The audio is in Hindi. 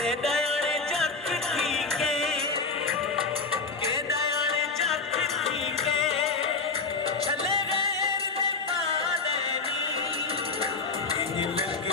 के दयाले जग ठीके के दयाले जग ठीके छले गैर दे पाले नी लग